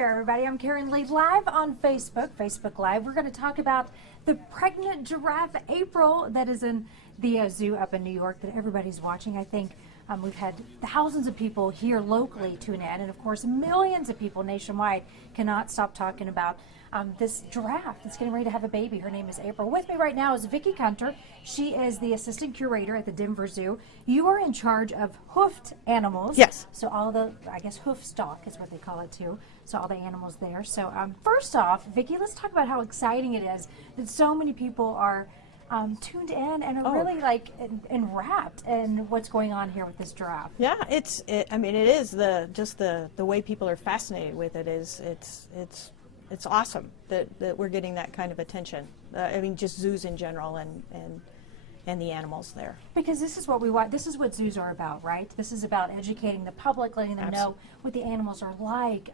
there, everybody. I'm Karen Lee, live on Facebook Live. We're going to talk about the pregnant giraffe April that is in the zoo up in New York that everybody's watching. I think we've had thousands of people here locally tune in, and of course millions of people nationwide cannot stop talking about this giraffe that's getting ready to have a baby. Her name is April. With me right now is Vicki Kunter. She is the assistant curator at the Denver Zoo. You are in charge of hoofed animals. Yes. So all the, I guess, hoof stock is what they call it too. So all the animals there. So first off, Vicki, let's talk about how exciting it is that so many people are tuned in and are really like enwrapped in what's going on here with this giraffe. Yeah, I mean, it is the way people are fascinated with it is it's awesome that we're getting that kind of attention. I mean, just zoos in general and the animals there. Because this is what we want. This is what zoos are about, right? This is about educating the public, letting them know what the animals are like,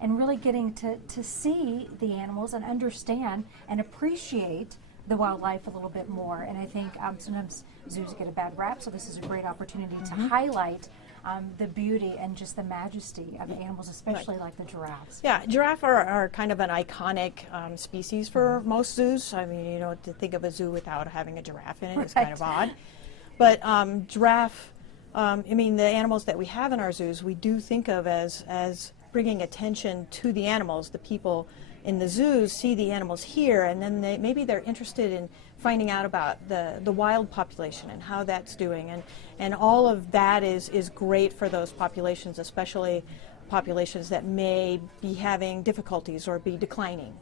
and really getting to see the animals and understand and appreciate the wildlife a little bit more. And I think sometimes zoos get a bad rap, so this is a great opportunity to highlight the beauty and just the majesty of the animals, especially like the giraffes. Yeah, giraffe are kind of an iconic species for most zoos. I mean, you know, to think of a zoo without having a giraffe in it is kind of odd. But giraffe, I mean, the animals that we have in our zoos, we do think of as bringing attention to the animals. The people in the zoos see the animals here, and then maybe they're interested in finding out about the wild population and how that's doing, and all of that is great for those populations, especially populations that may be having difficulties or be declining.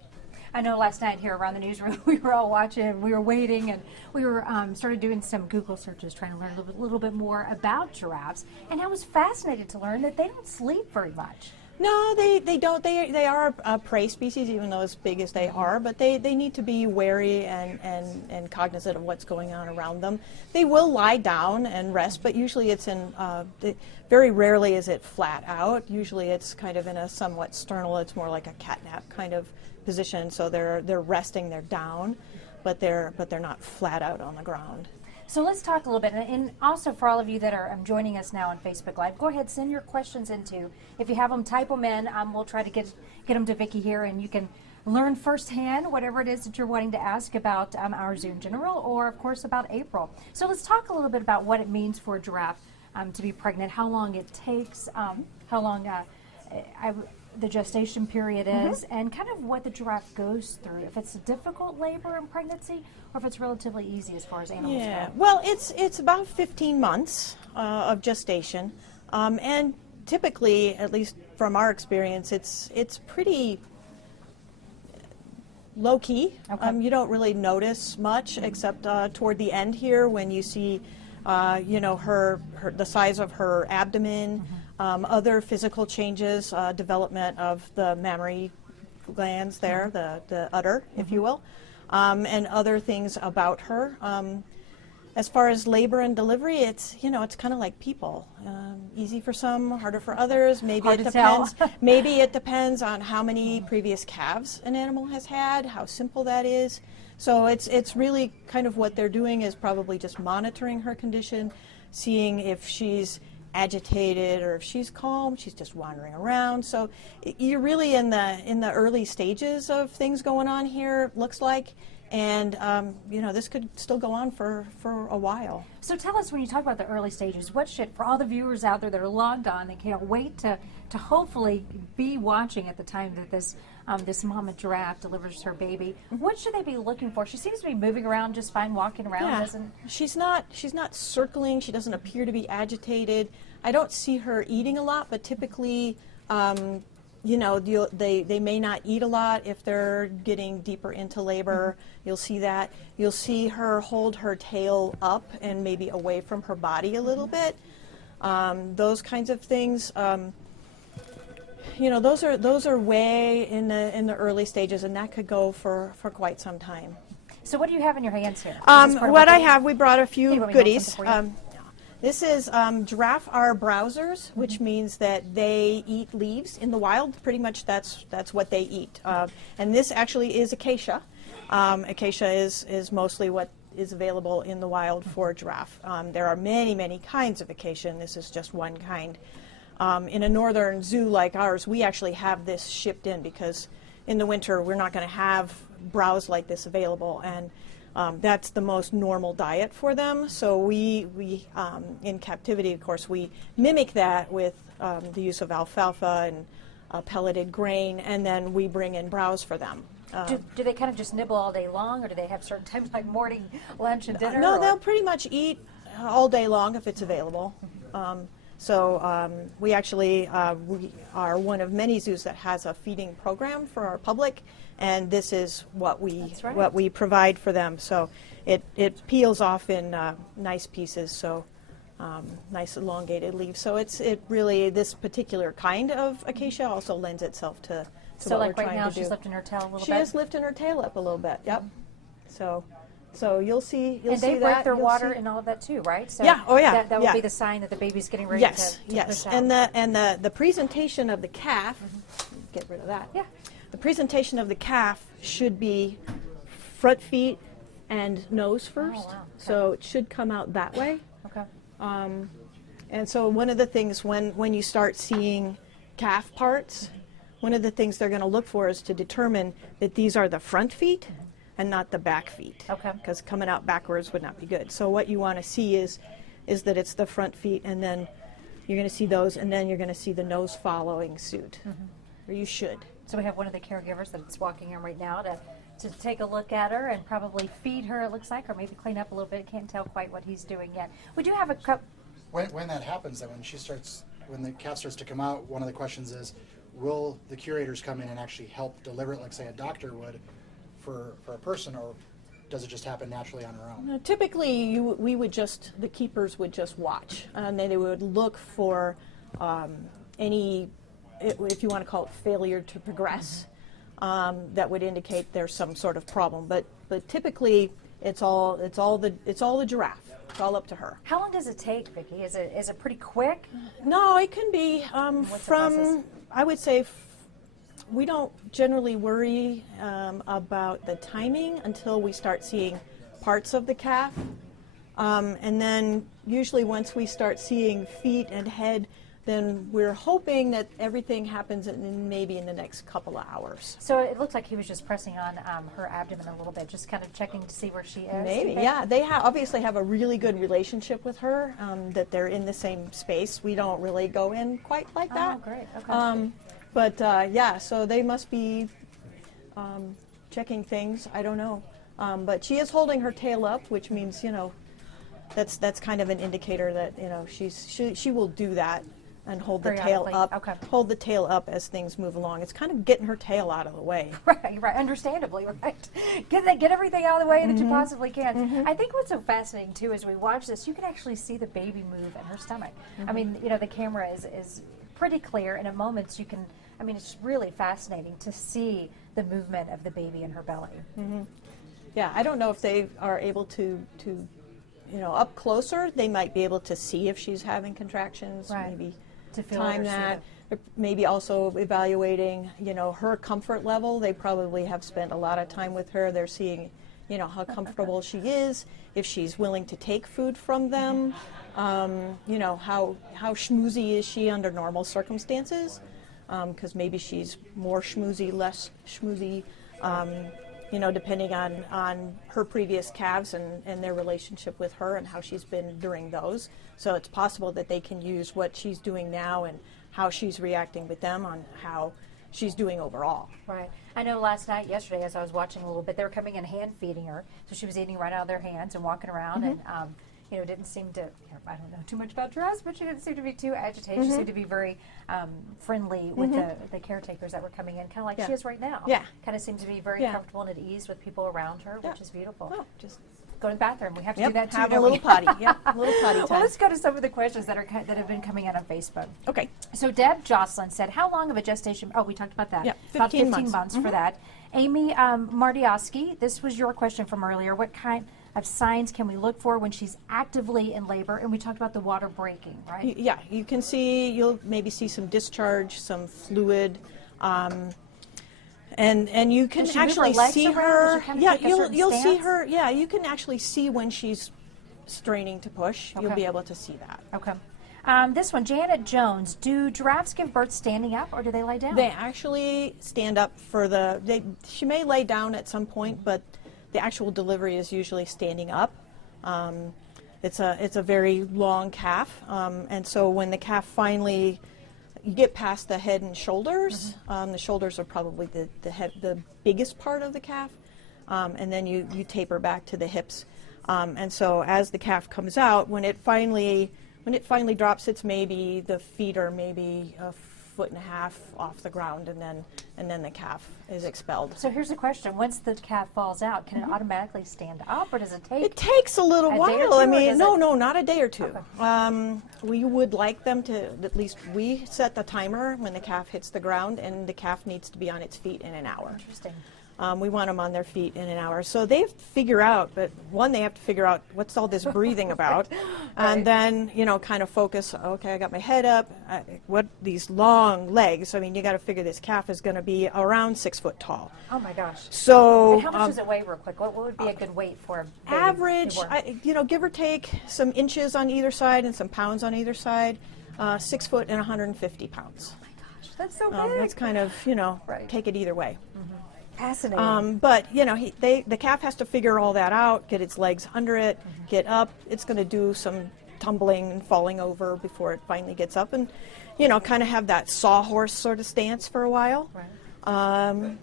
I know last night here around the newsroom we were all watching, we were waiting, and we were started doing some Google searches trying to learn a little bit more about giraffes, and I was fascinated to learn that they don't sleep very much. No, they don't. They are a prey species, even though as big as they are, but they need to be wary and cognizant of what's going on around them. They will lie down and rest, but usually it's very rarely is it flat out. Usually it's kind of in a somewhat sternal, it's more like a catnap kind of position, so they're resting, they're down, but they're not flat out on the ground. So let's talk a little bit, and also for all of you that are joining us now on Facebook Live, go ahead, send your questions into. If you have them, type them in. We'll try to get them to Vicki here, and you can learn firsthand whatever it is that you're wanting to ask about our zoo in general, or of course about April. So let's talk a little bit about what it means for a giraffe to be pregnant, how long it takes, how long the gestation period is, and kind of what the giraffe goes through, if it's a difficult labor and pregnancy or if it's relatively easy as far as animals go. Well, it's about 15 months of gestation, and typically, at least from our experience, it's pretty low-key. You don't really notice much except toward the end here when you see you know, the size of her abdomen, other physical changes, development of the mammary glands there, the udder, if you will, and other things about her. As far as labor and delivery, it's kind of like people. Easy for some, harder for others. Maybe it depends. Maybe it depends on how many previous calves an animal has had, how simple that is. So it's really kind of what they're doing is probably just monitoring her condition, seeing if she's agitated or if she's calm, she's just wandering around. So you're really in the early stages of things going on here, looks like, and this could still go on for a while. So tell us, when you talk about the early stages, what should, for all the viewers out there that are logged on and can't wait to hopefully be watching at the time that this mama giraffe delivers her baby, what should they be looking for? She seems to be moving around just fine, walking around. Yeah. She's not circling. She doesn't appear to be agitated. I don't see her eating a lot, but typically, they may not eat a lot if they're getting deeper into labor. You'll see that. You'll see her hold her tail up and maybe away from her body a little bit. Those kinds of things. Those are way in the early stages, and that could go for quite some time. So what do you have in your hands here? What I have, we brought a few goodies. This is giraffe are browsers, which means that they eat leaves in the wild. Pretty much that's what they eat. And this actually is acacia. Acacia is mostly what is available in the wild for giraffe. There are many, many kinds of acacia, and this is just one kind. In a northern zoo like ours, we actually have this shipped in because in the winter we're not going to have browse like this available, and that's the most normal diet for them. So we in captivity, of course, we mimic that with the use of alfalfa and pelleted grain, and then we bring in browse for them. Do they kind of just nibble all day long, or do they have certain times like morning, lunch, and dinner? No, or? they'll pretty much eat all day long if it's available. We actually we are one of many zoos that has a feeding program for our public, and this is what we provide for them. So it peels off in nice pieces, so nice elongated leaves. So it really, this particular kind of acacia also lends itself to so what like we're right trying now to she's do. lifting her tail a little She bit. is lifting her tail up a little bit. Yep. So you'll see. And they see break that. their You'll water see. and all of that too, right? So Yeah, oh yeah, That will yeah. be the sign that the baby's getting ready Yes, to yes. push out. And the presentation of the calf, get rid of that. Yeah. The presentation of the calf should be front feet and nose first. wow. Okay. So it should come out that way. Okay. And so one of the things when you start seeing calf parts, one of the things they're going to look for is to determine that these are the front feet and not the back feet. Okay. Because coming out backwards would not be good. So what you want to see is that it's the front feet, and then you're going to see those, and then you're going to see the nose following suit. Or you should. So we have one of the caregivers that's walking in right now to take a look at her and probably feed her, it looks like, or maybe clean up a little bit. Can't tell quite what he's doing yet. We do have a cup. When that happens, then when the calf starts to come out, one of the questions is, will the curators come in and actually help deliver it, like say a doctor would, for a person, or does it just happen naturally on her own? Typically, the keepers would just watch, and they would look for any, if you want to call it failure to progress, that would indicate there's some sort of problem. But typically, it's all the giraffe. It's all up to her. How long does it take, Vicki? Is it pretty quick? No, it can be What's the process? I would say, we don't generally worry about the timing until we start seeing parts of the calf. And then usually once we start seeing feet and head, then we're hoping that everything happens maybe in the next couple of hours. So it looks like he was just pressing on her abdomen a little bit, just kind of checking to see where she is. Maybe, yeah. They obviously have a really good relationship with her, that they're in the same space. We don't really go in quite like that. Oh, great. Okay. But yeah, so they must be checking things. I don't know. But she is holding her tail up, which means, that's kind of an indicator that, she will do that and hold the tail Periodically, up. okay. Hold the tail up as things move along. It's kind of getting her tail out of the way. Right, understandably, right. Get everything out of the way that you possibly can. I think what's so fascinating too is we watch this, you can actually see the baby move in her stomach. I mean, the camera is pretty clear, and at moments you can, it's really fascinating to see the movement of the baby in her belly. Yeah, I don't know if they are able to up closer, they might be able to see if she's having contractions, Right. maybe To feel time it or see that. it. Maybe also evaluating, her comfort level. They probably have spent a lot of time with her. They're seeing, how comfortable she is, if she's willing to take food from them, how schmoozy is she under normal circumstances, because maybe she's more schmoozy, less schmoozy, depending on her previous calves and their relationship with her and how she's been during those. So it's possible that they can use what she's doing now and how she's reacting with them on how she's doing overall. Right. I know yesterday, as I was watching a little bit, they were coming in hand feeding her, so she was eating right out of their hands and walking around, and didn't seem to, I don't know too much about dress, but she didn't seem to be too agitated. She seemed to be very friendly with the caretakers that were coming in, kind of like she is right now. Yeah. Kind of seems to be very comfortable and at ease with people around her, which is beautiful. Oh, just Go to the bathroom. We have to do that too. have a don't little we? potty. Yeah, a little potty time. Well, let's go to some of the questions that have been coming in on Facebook. Okay. So Deb Jocelyn said, how long of a gestation? Oh, we talked about that. Yeah, About 15 15 months for that. Amy Martioski, this was your question from earlier. What kind of signs can we look for when she's actively in labor? And we talked about the water breaking, right? Yeah, you can see, you'll maybe see some discharge, some fluid, and you can Does she move her actually legs see around? her. Does she kind of Yeah, take a certain you'll see stance? her. Yeah, you can actually see when she's straining to push. You'll Okay. be able to see that. Okay. This one, Janet Jones. Do giraffes give birth standing up or do they lie down? They actually stand up for she may lay down at some point, but the actual delivery is usually standing up. It's a very long calf, and so when the calf finally, you get past the head and shoulders, the shoulders are probably the biggest part of the calf, and then you taper back to the hips. And so as the calf comes out, when it finally drops, the feet are maybe a foot and a half off the ground, and then the calf is expelled. So here's a question. Once the calf falls out, can it automatically stand up, or does it take? It takes a little day or while. two, I or mean, does no, not a day or two. Okay. We would like them to, at least we set the timer when the calf hits the ground, and the calf needs to be on its feet in an hour. Interesting. We want them on their feet in an hour. So they figure out, but one, they have to figure out what's all this breathing about, and then, kind of focus, okay, I got my head up, what these long legs, I mean, you got to figure this calf is going to be around 6 foot tall. Oh my gosh. So And how much does it weigh real quick? What would be a good weight for a baby average, newborn? give or take some inches on either side and some pounds on either side, 6 foot and 150 pounds. Oh my gosh, that's so big. That's kind of, Right. take it either way. Fascinating. But the calf has to figure all that out, get its legs under it, get up. It's going to do some tumbling and falling over before it finally gets up, and kind of have that sawhorse sort of stance for a while. Right. And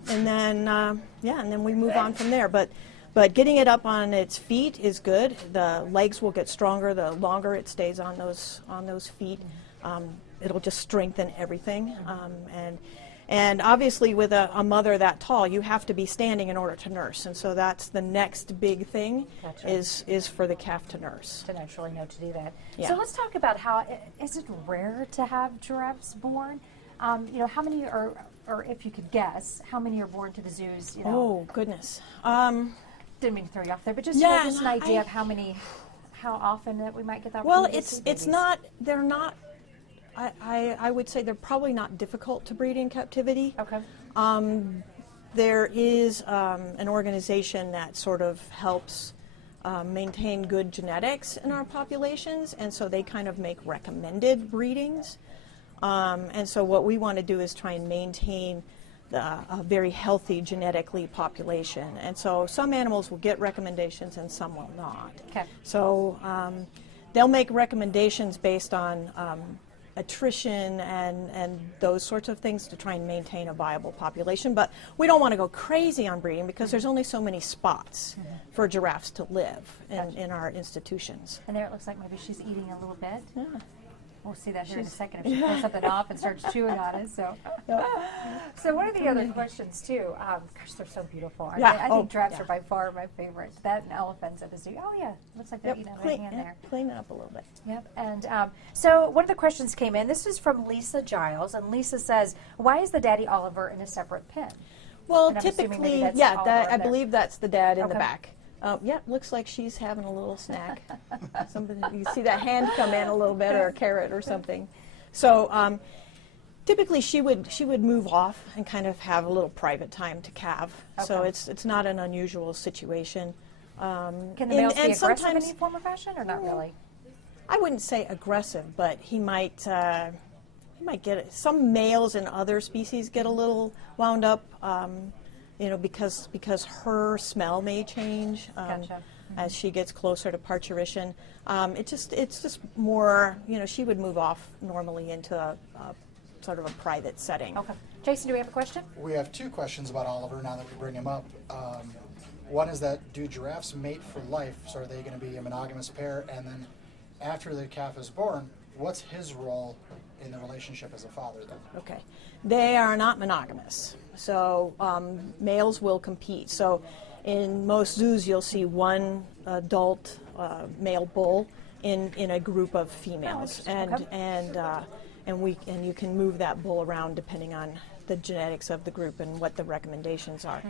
then we move on from there. But getting it up on its feet is good. The legs will get stronger the longer it stays on those feet. It'll just strengthen everything. And obviously with a mother that tall, you have to be standing in order to nurse. And so that's the next big thing. Gotcha. is for the calf to nurse. To naturally know to do that. Yeah. So let's talk about how, is it rare to have giraffes born? How many or if you could guess, how many are born to the zoos? Oh, goodness. Didn't mean to throw you off there, but just, Yeah, just an no, idea of how often that we might get that Well, opportunity to see it's babies. not, they're not, I would say they're probably not difficult to breed in captivity. Okay. There is an organization that sort of helps maintain good genetics in our populations, and so they kind of make recommended breedings. And so what we want to do is try and maintain a very healthy genetically population. And so some animals will get recommendations and some will not. Okay. So they'll make recommendations based on attrition and those sorts of things to try and maintain a viable population. But we don't want to go crazy on breeding because there's only so many spots for giraffes to live in our institutions. And there it looks like maybe she's eating a little bit. Yeah. We'll see that here in a second if she pulls something off and starts chewing on it. So one of the other questions too, gosh, they're so beautiful. Yeah. I think giraffes are by far my favorite. That and elephants at the zoo. Oh yeah, looks like they're eating out of my hand there. Clean it up a little bit. Yep. And so one of the questions came in. This is from Lisa Giles, and Lisa says, "Why is the daddy Oliver in a separate pen?" Well, And I'm assuming maybe typically, that's yeah, Oliver I there. believe that's the dad in the Okay. back. Yeah, looks like she's having a little snack. Something, you see that hand come in a little bit, or a carrot or something. So typically she would move off and kind of have a little private time to calve. So Okay. it's not an unusual situation. Can the males be aggressive in sometimes- any form or fashion, or not really? I wouldn't say aggressive, but he might get it. Some males in other species get a little wound up, because her smell may change Gotcha. as she gets closer to parturition. It's just more, she would move off normally into a sort of a private setting. Okay. Jason, do we have a question? We have two questions about Oliver now that we bring him up. One is that do giraffes mate for life? So are they going to be a monogamous pair? And then after the calf is born, what's his role in the relationship as a father then? Okay. They are not monogamous. So males will compete. So in most zoos you'll see one adult male bull in a group of females. interesting. And you can move that bull around depending on the genetics of the group and what the recommendations are.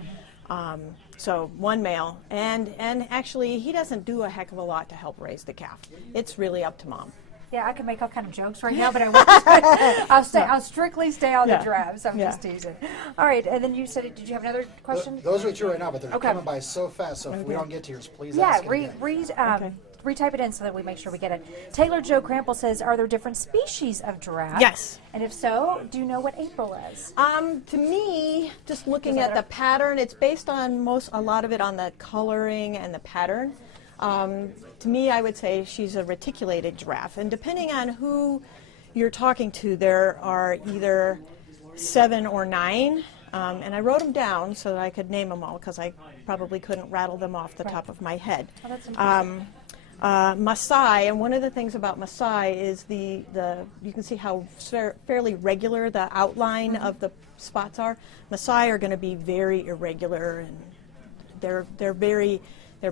So one male, and actually he doesn't do a heck of a lot to help raise the calf. It's really up to mom. Yeah, I can make all kind of jokes right now, but I won't. I'll strictly stay on the Yeah. giraffes. I'm Yeah. just teasing. All right, and then you said, did you have another question? Those are two right now, but they're Okay. coming by so fast, so if we don't get to yours, please Yeah, ask it read, again. read Okay. retype it in so that we make sure we get it. Taylor Joe Crample says, are there different species of giraffe? Yes. And if so, do you know what April is? To me, just looking at the pattern, it's based on a lot of it on the coloring and the pattern. To me, I would say she's a reticulated giraffe. And depending on who you're talking to, there are either 7 or 9. And I wrote them down so that I could name them all because I probably couldn't rattle them off the top of my head. Oh, that's interesting. Maasai, and one of the things about Maasai is you can see how fairly regular the outline of the spots are. Maasai are going to be very irregular, and their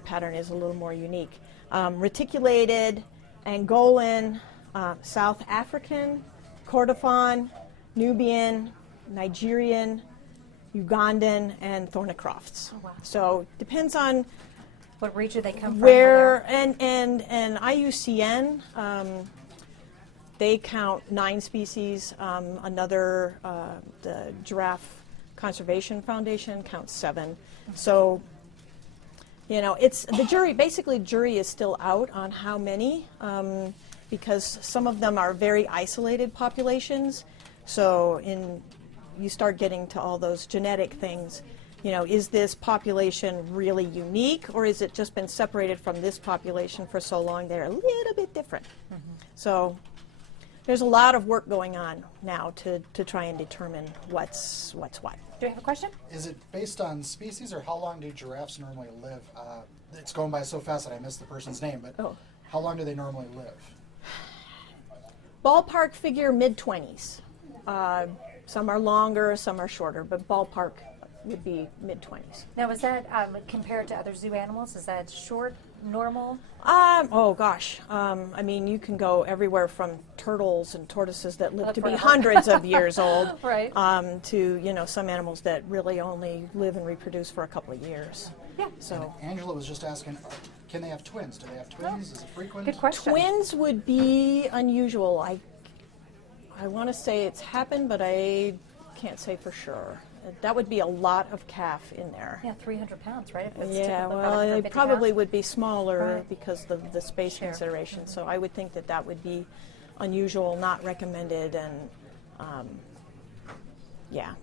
pattern is a little more unique. Reticulated, Angolan, South African, Kordofan, Nubian, Nigerian, Ugandan, and Thornycrofts. Oh, wow. So depends on What region they come from? where, and IUCN, they count 9 species. The Giraffe Conservation Foundation counts 7. So, it's the jury. Basically, jury is still out on how many, because some of them are very isolated populations. So you start getting to all those genetic things. Is this population really unique, or is it just been separated from this population for so long they're a little bit different? So there's a lot of work going on now to try and determine what's what. Do you have a question? Is it based on species, or how long do giraffes normally live? It's going by so fast that I missed the person's name, but how long do they normally live? Ballpark figure mid-20s. Some are longer, some are shorter, but ballpark would be mid-20s. Now, is that compared to other zoo animals? Is that short, normal? Oh gosh, I mean, you can go everywhere from turtles and tortoises that live to be forever. hundreds of years old, Right. to some animals that really only live and reproduce for a couple of years. Yeah. So Angela was just asking, can they have twins? Do they have twins? Is it frequent? Good question. twins would be unusual. I want to say it's happened, but I can't say for sure. That would be a lot of calf in there. Yeah, 300 pounds, right? If it's Yeah, typical, about well, 150 it probably pounds. would be smaller Right. because of the space Sure. consideration. So I would think that would be unusual, not recommended, and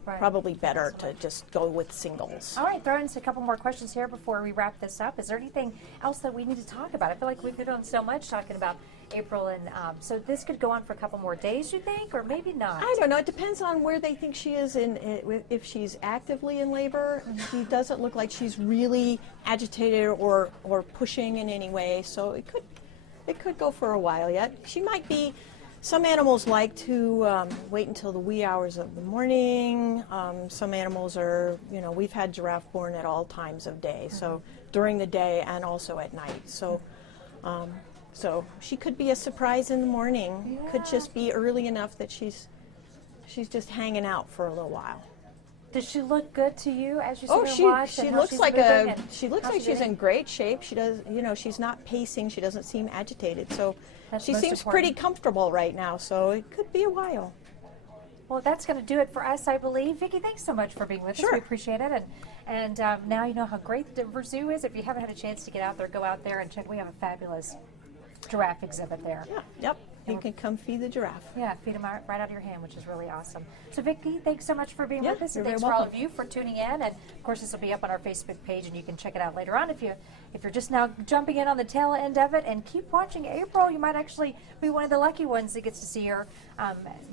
Right. probably better to just go with singles. All right, throw in a couple more questions here before we wrap this up. Is there anything else that we need to talk about? I feel like we've hit on so much talking about April, and so this could go on for a couple more days, you think, or maybe not? I don't know. It depends on where they think she is if she's actively in labor. She doesn't look like she's really agitated or pushing in any way. So it could go for a while yet. She might be. Some animals like to wait until the wee hours of the morning. Some animals are, we've had giraffe born at all times of day, so during the day and also at night. So she could be a surprise in the morning. Yeah. Could just be early enough that she's just hanging out for a little while. Does she look good to you as you sit Oh, and she watch? and how looks she's like moving and she looks how like she's doing? in great shape. She does, she's not pacing. She doesn't seem agitated. So That's she most seems important. pretty comfortable right now. So it could be a while. Well, that's going to do it for us, I believe. Vicki, thanks so much for being with us. Sure. We appreciate it. And now you know how great the Denver Zoo is. If you haven't had a chance to get out there, go out there and check. We have a fabulous giraffe exhibit there. Yeah. Yep. You can come feed the giraffe. Yeah, feed them right out of your hand, which is really awesome. So, Vicki, thanks so much for being Yeah, with us, you're and thanks very for all welcome. of you for tuning in. And of course, this will be up on our Facebook page, and you can check it out later on if you're just now jumping in on the tail end of it. And keep watching April. You might actually be one of the lucky ones that gets to see her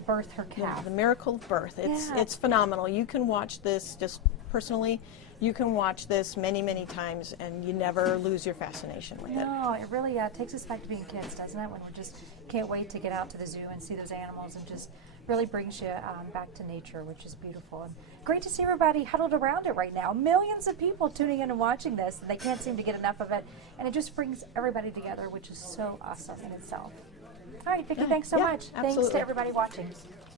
birth her Yeah, calf. the miracle of birth. Yeah. It's phenomenal. You can watch this just personally. You can watch this many, many times, and you never lose your fascination with it. No, it really takes us back to being kids, doesn't it? When we just can't wait to get out to the zoo and see those animals, and just really brings you back to nature, which is beautiful. And great to see everybody huddled around it right now. Millions of people tuning in and watching this, and they can't seem to get enough of it. And it just brings everybody together, which is so awesome in itself. All right, Vicki, thanks so Yeah, much. Thanks absolutely. to everybody watching.